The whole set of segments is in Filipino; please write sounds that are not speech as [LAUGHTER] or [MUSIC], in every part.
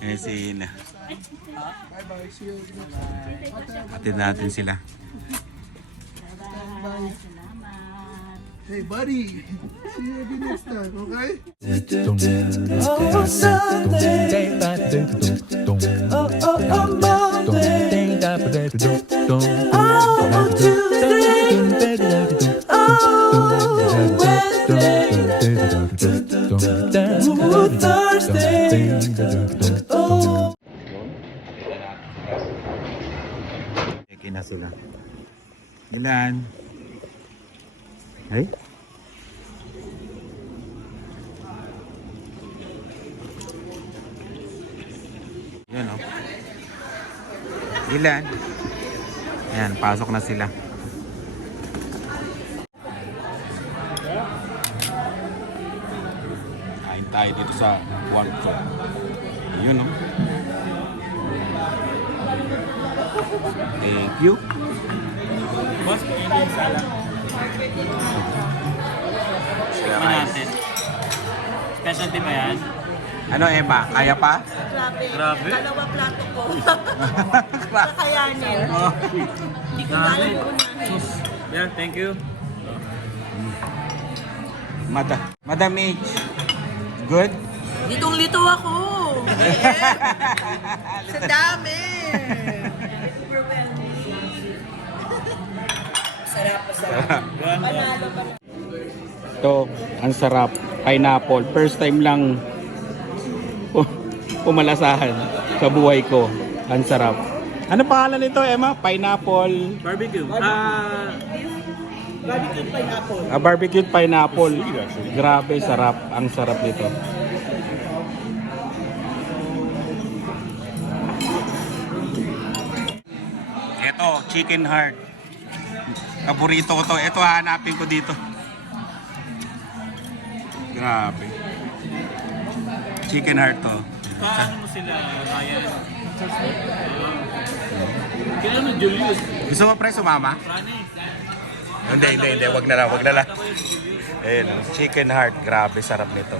Eh, sila. Atid natin sila. Bye. Hey, buddy. See you next time, okay? Oh, Sunday. Oh, oh, oh, Monday. Oh, Tuesday. Oh, Wednesday. Ooh, Thursday. Na sila. Ilan? Ay? Yan o. Ilan? Yan, pasok na sila. Kain tayo dito sa Kwanto. Yun o. Thank you. Boss, pwede yung sala. Sila Ano natin? Specialty ba yan? Ano Emma? Kaya pa? Grabe. Grabe. Dalawa plato ko. [LAUGHS] Kakayanin. Hindi ko alam kung unahin. Yeah, thank you. Mada Madam H. Good? Litong-lito ako. [LAUGHS] Sa dami. Sarap, masarap. Panalo pa. Ito, ang sarap. Pineapple. First time lang pu- pumalasahan sa buhay ko. Ang sarap. Ano pangalan nito, Emma? Pineapple. Barbecue. Ah, Barbecue pineapple. Ah, barbecued pineapple. Grabe, sarap. Ang sarap nito. Ito, chicken heart. Paborito ko to. Ito hanapin ko dito. Grabe. Chicken heart to. paano mo sila, Ryan? Kailan mo Julius? Gusto mo pre sumama? Hindi, hindi, hindi. Wag na lang, wag na lang. Ayun, chicken heart. Grabe, sarap nito.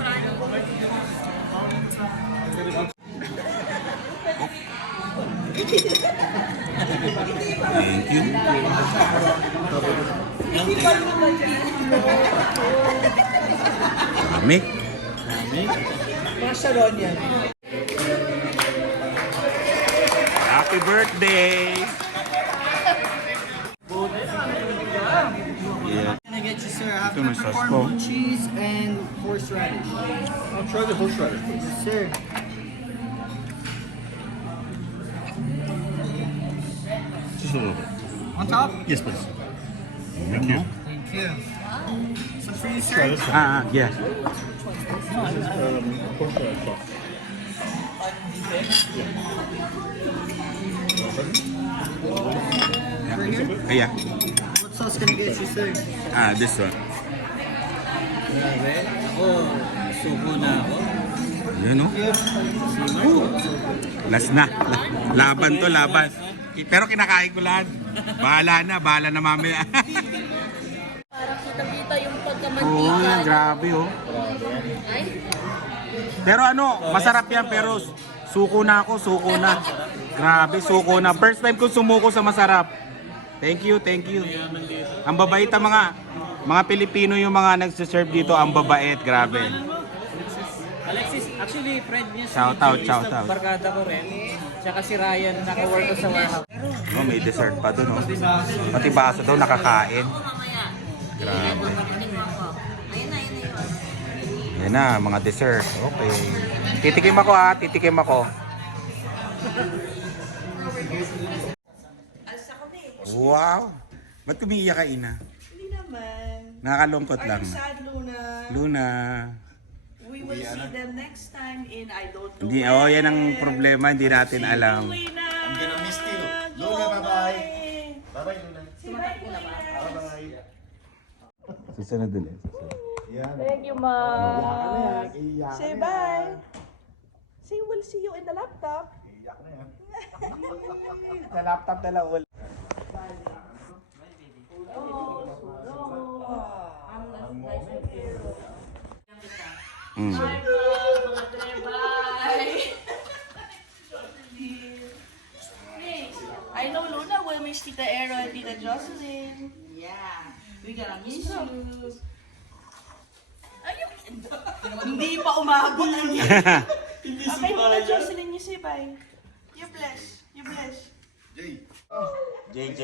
Thank you. Dami. Rani? Happy birthday! Yeah. Can I get you, sir? Half pepper sauce corn, ko. blue cheese, and horseradish. I'll try the horseradish, please. Yes, sir. Just a little bit. On top? Yes, please. Thank you. Thank you. Some for you, sir. this one. Ah, ah, yes. Um, horseradish sauce. Over here? Kaya. What sauce can I get you, sir? Ah, this one. Grabe. Ako, suko na ako. Yun, no? Last na. La- Laban to, laban. Pero kinakain ko lahat. Bahala na, bahala na mamaya. [LAUGHS] Oo, grabe, oh. Pero ano, masarap yan, pero suko na ako, suko na. Grabe, suko na. First time ko sumuko sa masarap. Thank you, thank you. Ang babait ang mga mga Pilipino yung mga nagsiserve dito, ang babait, grabe. Alexis, actually, friend niya si Shout out, Julius, shout out. Barkada ko rin. Tsaka si Ryan, naka-work ko sa warehouse. No, may dessert pa doon, oh. Pati baso daw nakakain. Grabe. Yan na, mga dessert. Okay. Titikim ako ha, titikim ako. Wow! Ba't kumiiyak ka, Ina? Hindi naman. Nakakalungkot Are lang. you sad, Luna? Luna. We will see them next time in I don't know Hindi, oh, yan ang problema, hindi natin alam. Luna. I'm gonna miss you. Luna, bye-bye. Bye-bye, Luna. Bye-bye. Susunod ulit. Thank you, ma. Iiyak Say bye. Yan. Say we'll see you in the laptop. Iiyak na yan. Sa [LAUGHS] laptop na lang ulit. Bye! I know Luna will miss Tita Aaron and Tita Jocelyn. Yeah. We gotta miss you. Hindi pa umabot ang Hindi si [LAUGHS] Okay, Tita Jocelyn, you say bye. You bless. You bless. JJ.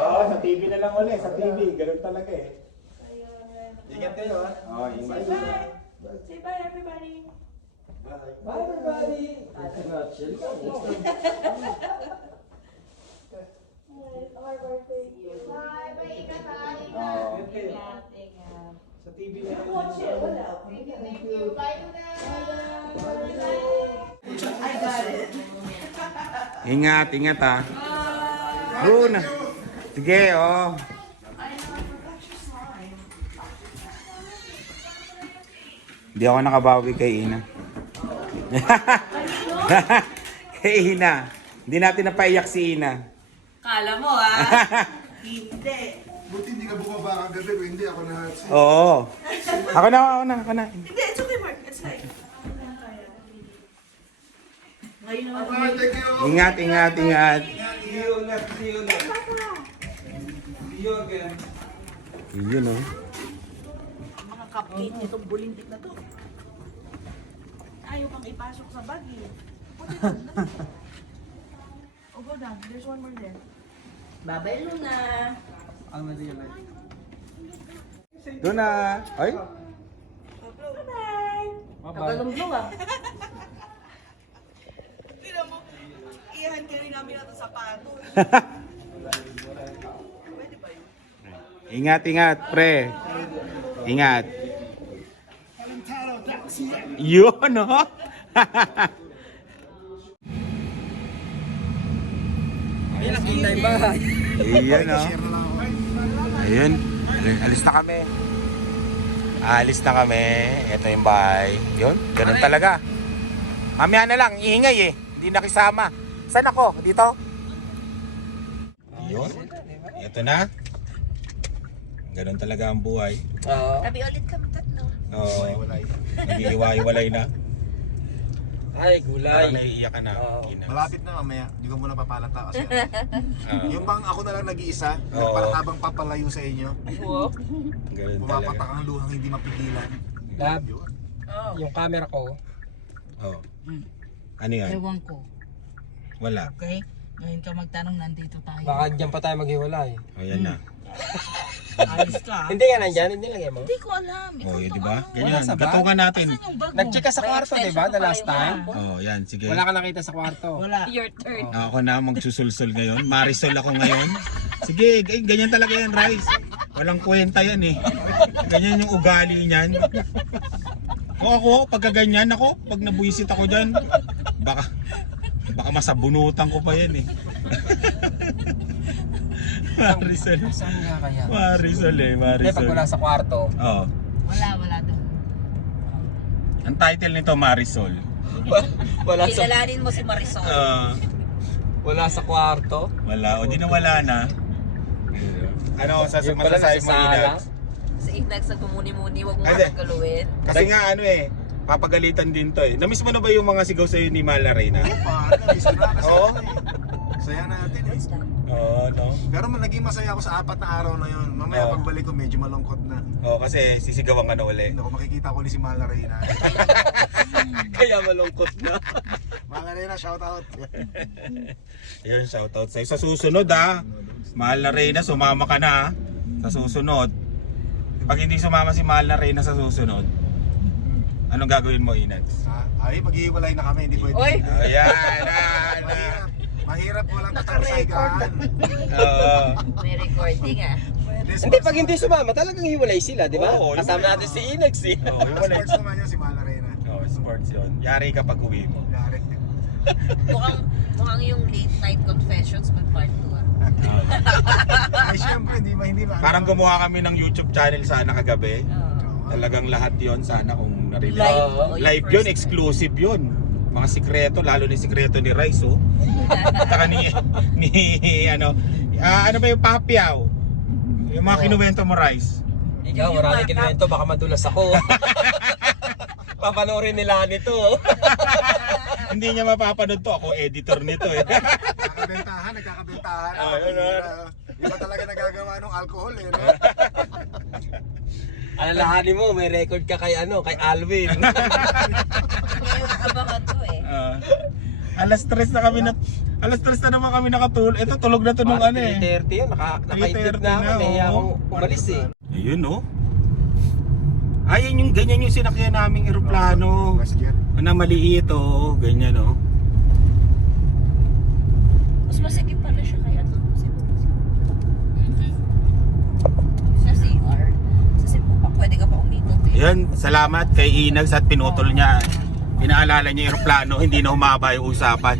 Oo, sa TV na lang ulit. Sa TV. Ganun talaga eh. Ingat kayo ha. Oo, ingat. Say bye, everybody. [LAUGHS] Sa TV na lang. Watch it. Wala. Thank you. Bye na. I got it. Ingat, ingat ha. Doon. Sige, oh. Hindi ako nakabawi kay Ina. [LAUGHS] kay Ina. Hindi natin napaiyak si Ina. Kala mo ah. [LAUGHS] Hindi. Buti hindi ka bumaba kagabi kung hindi ako na Oo. Ako na, ako na, ako na. Hindi, it's okay, Mark. It's like... Ngayon naman. Alright, thank you. Ingat, ingat, ingat. Yun oh. Mga cupcake nitong bulintik na to. Ayaw pang ipasok sa bag eh. On. Oh, [LAUGHS] go down. There's one more there. Babay, Luna. Doon na. Ay? Bye-bye. Tagalong ah. Tira mo, iyahan ka rin namin natin sapatos. [LAUGHS] Pwede ba yun? Ingat, ingat, pre. Ingat. Yun, [LAUGHS] oh. Ayan, oh. Ayun. Alis na kami. Alis na kami. Ito yung bahay. Yun, ganun talaga. Mamaya na lang, iingay eh. Hindi nakisama. Saan ako? Dito? Yun. Ito na. Ganun talaga ang buhay. Tabi ulit kami tatlo. Oo. Nag-iiwa-iwalay na. Ay, Parang gulay. naiiyak ka na. Ina. Malapit na mamaya, hindi ko muna papalata kasi [LAUGHS] Ah, yung bang ako na lang nag-iisa, Oo. para habang papalayo sa inyo, ganun pumapatak talaga. ang luhang hindi mapigilan. Lab, Yun. yung camera ko. Oo. Ano yan? Ewan ko. Wala. Okay? Ngayon ka magtanong, nandito tayo. Baka dyan pa tayo maghiwalay. O, yan na. [LAUGHS] Ayos ka. Hindi nga nandyan, hindi lagay mo. Hindi ko alam. O, yun, di ba? Ganyan. sa bag? Gatungan natin. Saan yung bag mo? Nag-check ka sa kwarto, di ba? The last time. O, yan. Sige. Wala ka nakita sa kwarto. Wala. Your turn. Ako na magsusulsul ngayon. Marisol ako ngayon. Sige, g- ganyan talaga yan, Rice. Walang kwenta yan eh. Ganyan yung ugali niyan. O ako, pagka ganyan ako, pag nabuisit ako dyan, baka, baka masabunutan ko pa yan eh. [LAUGHS] Marisol. Saan nga kaya? Marisol eh, Hindi, pag Marisol. wala sa kwarto. Oo. Wala, wala doon. Ang title nito, Marisol. [LAUGHS] wala sa Kilalanin mo si Marisol. Ah, wala sa kwarto. wala. O di na wala na. Ano, sa Yung pala masasabi mo, nasa sala. Inax? Si Ignax nagmumuni-muni, wag mo Kasi- kagaluin. Kasi nga ano eh, papagalitan din to eh. Namiss mo na ba yung mga sigaw sa'yo ni Mala Reyna? Paano, miss ko na kasi Oo. ano eh. Saya natin eh. Oo, no? Pero naging masaya ako sa apat na araw na yun. Mamaya Oo. pagbalik ko medyo malungkot na. Oo, kasi sisigawan ka na uli. Hindi ako makikita ko ni si Mala Reyna. [LAUGHS] Kaya malungkot na. Mala Reyna, shout out. [LAUGHS] Ayun, shoutout sa'yo. Sa susunod ha, Mahal na Reyna, sumama ka na ha. Sa susunod. Pag hindi sumama si Mahal na Reyna sa susunod, anong gagawin mo, Inax? Ah, ay, maghihiwalay na kami, hindi pwede. Oy! Ayan, na. Mahirap. Mahirap walang katarsagaan. Oo. May recording ah. Hindi, pag hindi sumama, talagang hiwalay sila, di ba? Oo, Kasama natin si Inax eh. Oo, yun wala. Sports naman yun si Mala Reyna. Oo, sports yun. Yari ka pag uwi mo. Yari. Mukhang, mukhang yung late night confessions with part 2 ah. Ay, syempre, hindi ba, hindi ba. Parang gumawa kami ng YouTube channel sana kagabi. Oo. Talagang lahat yon sana kung narinig. Live. Oo. yung Live first yun, time. exclusive yun. Mga sikreto, lalo ni sikreto ni Rice, oh. Taka ni, ni, ano, ah, ano ba yung papyaw? Yung mga Oo. kinuwento mo, Rice. Ikaw, maraming kinuwento, baka madulas ako. [LAUGHS] Papanoorin nila nito. [LAUGHS] Hindi niya mapapanood to. Ako editor nito eh. Nakakabentahan, nagkakabentahan. Oh, yun, Uh, iba talaga nagagawa ng alcohol eh. No? [LAUGHS] Alalahanin mo, may record ka kay ano, kay Alvin. Ngayon nakabahan to eh. Ah. Alas 3 na kami na Alas 3 na naman kami nakatulog. Ito tulog na to nung ano eh. 3.30 yun, naka, nakaidlip 3:30 na ako. na, Nahiya oo. akong umalis eh. Ayun oh. Ayun yung ganyan yung sinakyan naming eroplano. WestJet. Na maliit oh, ganyan oh. Mas masikip pala siya kay ano. Cebu. Sa CR. Sa Cebu pa, pwede ka pa umikot eh. Yan, salamat kay Inags at pinutol niya. Inaalala niya yung eroplano, hindi na humaba yung usapan.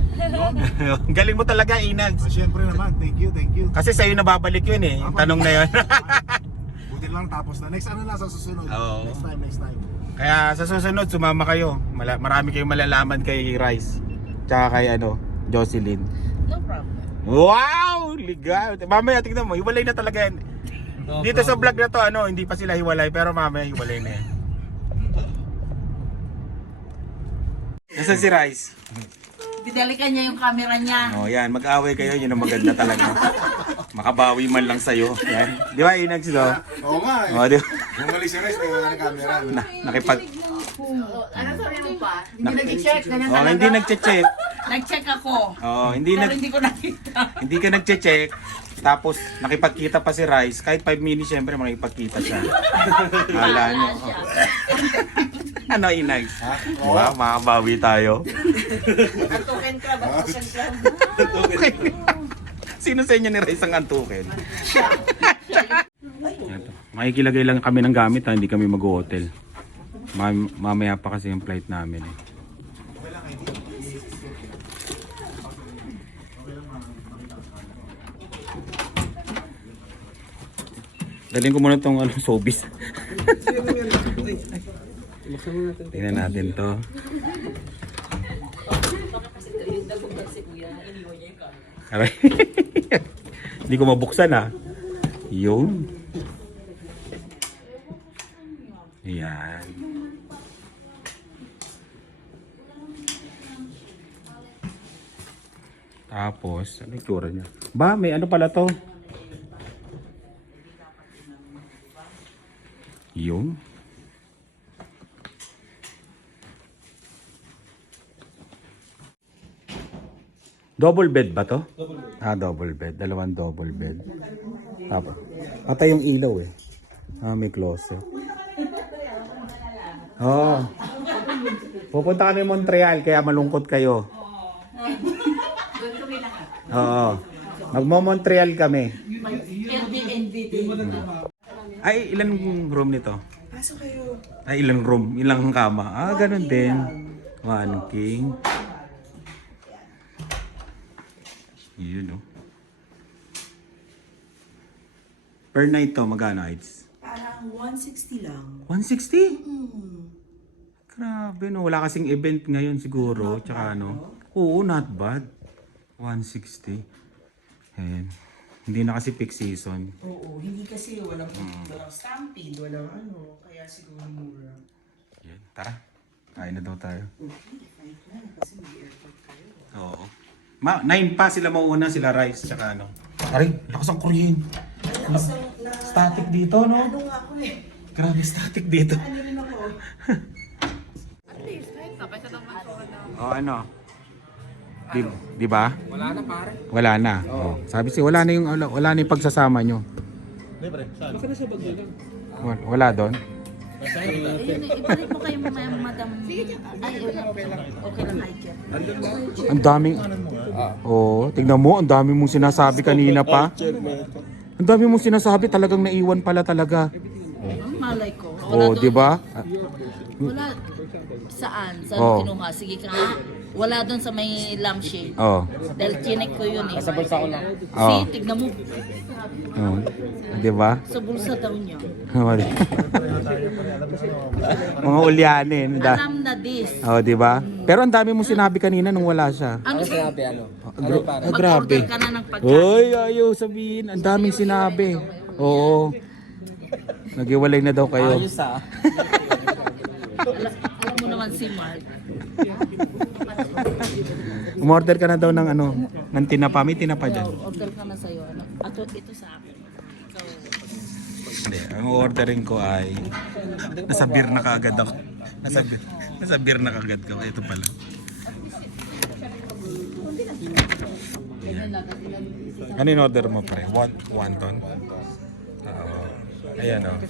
[LAUGHS] Galing mo talaga Inags. Ah, Siyempre naman, thank you, thank you. Kasi sa'yo nababalik yun eh, yung tanong na yun. [LAUGHS] Buti lang tapos na. Next ano na sa susunod? Oo. Next time, next time. Kaya sa susunod, sumama kayo. Mala- marami kayong malalaman kay Rice. Tsaka kay ano, Jocelyn. No problem. Wow! Ligaw! Mamaya tignan mo, hiwalay na talaga yan. Dito sa vlog na to, ano, hindi pa sila hiwalay, pero mamaya hiwalay na yan. Nasaan si Rice? Didalikan niya yung camera niya. Oh, yan, mag-away kayo, yun ang maganda talaga. Makabawi man lang sa'yo. Yan. Di ba, Inags, no? Oo nga eh. Oh, di ba? Bumalik si Rice, may mga camera. Na, nakipag... Ano sabi mo pa? Hindi nag-check. Oh, hindi nagche-check. Nag-check ako. Oh, hindi Pero nag hindi ko nakita. [LAUGHS] hindi ka nagche-check. Tapos nakipagkita pa si Rice. Kahit 5 minutes syempre makipagkita siya. [LAUGHS] Hala nyo. [LAUGHS] ano Inags? Diba? Makabawi tayo. Antukin ka, batukan ka. Sino sa inyo ni Rice ang antukin? Ito. Makikilagay lang kami ng gamit ha, hindi kami mag-hotel. Mam- mamaya pa kasi yung flight namin eh. Dalhin ko muna tong ano, sobis. Tingnan natin to. Aray. [LAUGHS] Hindi ko mabuksan ah. Yun. Yan. Tapos, ano yung tura niya? Ba, may ano pala to? Yung. Double bed ba to? Ah, double bed. Dalawang double bed. Tapos, patay yung ilaw eh. Ah, may closet. Oo. Oh. Pupunta kami Montreal, kaya malungkot kayo. Oo. Magmo-Montreal kami. Ay, ilan room nito? Pasok kayo. Ay, ilang room? Ilang kama? Ah, ganun din. One king. Yun, oh. Per night to, magkano nights? Parang 160 lang. 160? Grabe, no. Wala kasing event ngayon siguro. Tsaka ano. Oo, not bad. 160. Ayan. Hindi na kasi peak season. Oo, hindi kasi walang, walang stampede, walang ano, kaya siguro mura. Yan, tara. Kain na daw tayo. Kasi may airport kayo. Oo. Ma, nine pa sila mauuna, sila Rice, tsaka ano. Aray, lakas ang kuryente. Static dito, no? Ano nga ako eh. Grabe, static dito. Ano rin ako. O [LAUGHS] ano? Di, di ba? Wala na pare. Wala na. Oh. Sabi si wala na yung wala, wala na yung pagsasama nyo. Libre. Saan? Wala, wala doon. Ayun, ibalik mo kayo mamaya, madam. Ay, okay lang. Okay lang. Ang daming Oo, tingnan mo, ang dami mong sinasabi kanina pa. Ang dami mong sinasabi, talagang naiwan pala talaga. Ang malay ko. Oh, di ba? Wala. Saan? Saan Oh. kinuha? Sige ka nga. Wala doon sa may lampshade. Oh. Dahil chinek ko yun eh. Sa bulsa ko lang. Oh. See, tignan mo. Oh. Di ba? Sa bulsa daw niya. Mga ulyanin. Da. Alam na this. Oh, di ba? Pero ang dami mong sinabi kanina nung wala siya. Ano Sinabi ano? Gra- ah, grabe. Mag-order ka na ng pagkain. Hoy, ayaw sabihin. Ang daming sinabi. Oo. Nagiwalay na daw kayo. Ayos ah. [LAUGHS] Alam mo naman si Mark. Umorder ka na daw ng ano, ng tinapa. May tinapa dyan. So, order ka na sa'yo. Ano? Ato, ito sa akin. So, Hindi, ang ordering ko ay nasa beer na kaagad ako. Nasa beer, nasa beer na kaagad ko. Ito pala. Ano yung order mo pre? One, one ton? Ayan o. Oh.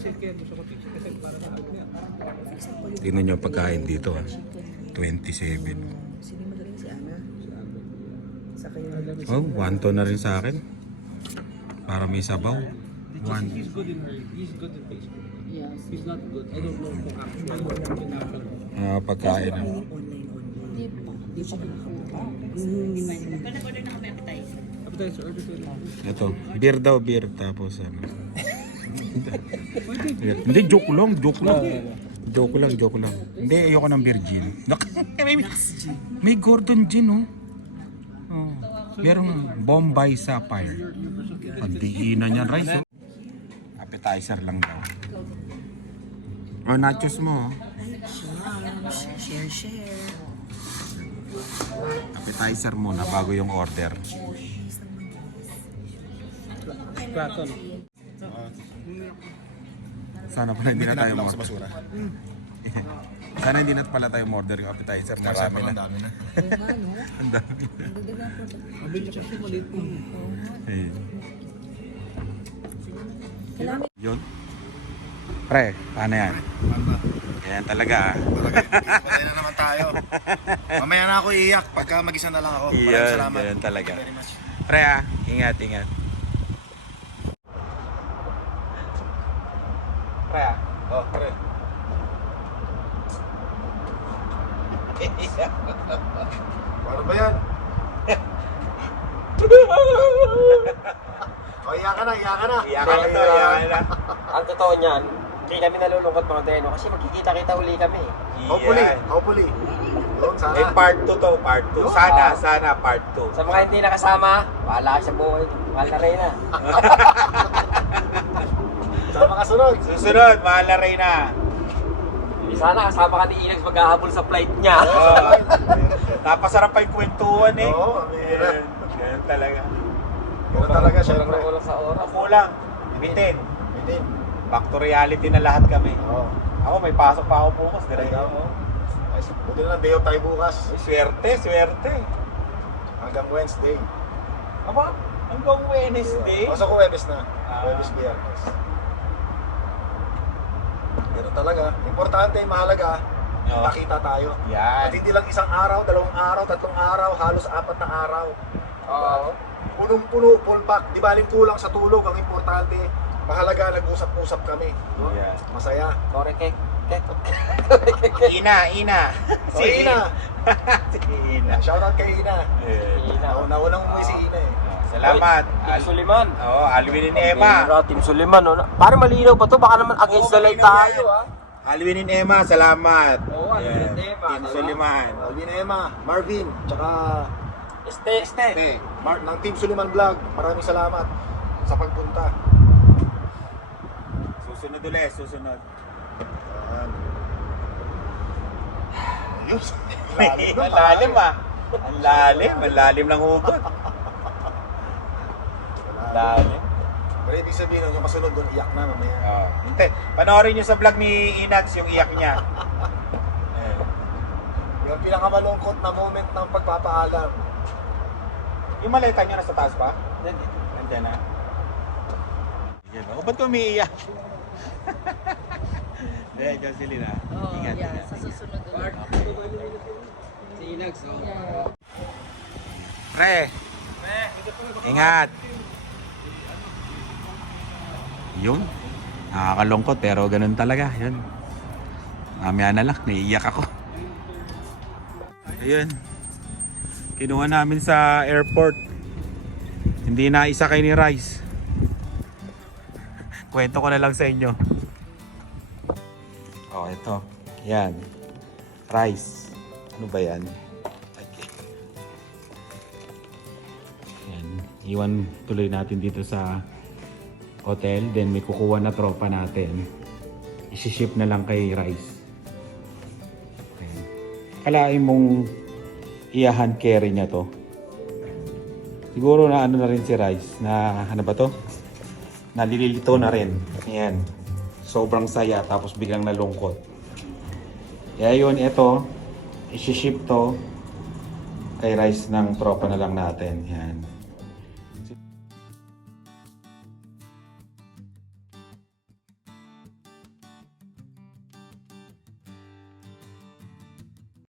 Tingnan nyo pagkain dito. ah. 27. Oh, one ton na rin sa akin. Para may sabaw. One. He's yes. He's not good. I don't know kung actually Ah, pagkain. ah. Hindi pa. Hindi pa Appetizer, order to Ito, beer daw, beer. Tapos ano. Hindi, joke lang, joke lang. Joke lang, joke lang. Hindi, ayoko ng virgin. may, may Gordon gin, oh. oh. Merong Bombay Sapphire. Ang diinan niyan, rice, oh. Appetizer lang daw. Oh, nachos mo, oh. Share, share. Appetizer muna bago yung order. Kraton. Sana pala hindi na tayo lang sa basura. [LAUGHS] Sana hindi na pala tayo order yung appetizer. Kasi Marami na. dami na. Ang dami. Mabilis siya maliit po. Yun. Pre, paano yan? Yan talaga ah. [LAUGHS] Patay na naman tayo. Mamaya na ako iiyak pagka mag-isa na lang ako. Maraming Yan, salamat. yan talaga. Pre ah, ingat, ingat. Pre ah. Oh, pre. Paano ba yan? oh, iyak ka na, iyak ka na. Iyakan na to, iyakan na. Ang totoo niyan, hindi kami nalulungkot mga deno kasi magkikita-kita uli kami. Hopefully, hopefully. Yun, sana. Eh, part 2 to, part 2. Sana, sana, part 2. Sa mga hindi nakasama, ka sa buhay. Mahal na rin na. [LAUGHS] Sama ka sunod. Susunod, mahal na Reyna. Sana kasama ka ni Inags maghahabol sa flight niya. Oh, [LAUGHS] napasarap pa yung kwentuhan eh. Oo, mahirap. Yan, Ganun talaga. Ganun talaga, syempre. Sobrang kulang sa oras. Ang kulang, bitin. Bitin. Back to reality na lahat kami. Oo. Ako may pasok pa ako bukas. Talaga Diretso. mo. Ay, buti na lang, day off tayo bukas. Swerte, swerte. Hanggang Wednesday. Aba, hanggang Wednesday. Pasok ko Webes na. Ah. Webes Biyernes. Pero talaga, importante, mahalaga, Oo. nakita tayo. Yan. At hindi lang isang araw, dalawang araw, tatlong araw, halos apat na araw. Oo. Punong-puno, full pack. Di baling kulang sa tulog. Ang importante, mahalaga, nag-usap-usap kami. No? Yan. Masaya. Sorry, kek. Kek. [LAUGHS] Ina, Ina. Si Ina. [LAUGHS] si Ina. Shoutout kay Ina. Eh, Now, naunang umuwi si Ina eh. Salamat. Team Al- Suliman. Oo, Alwin and Emma. Bira, Team Suliman. Oh. Para malinaw pa to, baka naman against the light tayo. ah. Alwin and Emma, salamat. Oo, Alwin and Yan. Emma, Team diba? Suliman. Alvin Emma, Marvin, tsaka Este, este. Te, Mark ng Team Suliman Vlog. Maraming salamat sa pagpunta. Susunod ulit, susunod. Ayan. [SIGHS] Ayos. Ang lalim ah. Ang lalim, ang lalim ng hugot. Ang lalim. Pero ibig sabihin nun, yung masunod doon, iyak na mamaya. Oh. Hintay, panoorin nyo sa vlog ni Inax yung iyak niya. Eh. [LAUGHS] Yung pinakamalungkot na moment ng pagpapaalam. Yung maleta nyo nasa taas pa? Nandiyan na. Yan. O, ba't umiiyak? [LAUGHS] Hindi, Jocelyn ah. Oh, Ingat, yeah, ingat. sa susunod ulit. Si Inags, oh. Yeah. Pre! Ingat! Yun. Nakakalungkot pero ganun talaga. Yun. Mamaya na lang, naiiyak ako. Ayun. Kinuha namin sa airport. Hindi na isa kay ni Rice. [LAUGHS] Kwento ko na lang sa inyo. Oh, ito. Yan. Rice. Ano ba yan? Yan. Iwan tuloy natin dito sa hotel. Then may kukuha na tropa natin. Isi-ship na lang kay Rice. kalain mong iyahan carry niya to. Siguro na ano na rin si Rice na ano ba to? Nalilito na rin. Ayan. Sobrang saya tapos biglang nalungkot. Kaya yun, ito, isi-ship to kay Rice ng tropa na lang natin. Yan.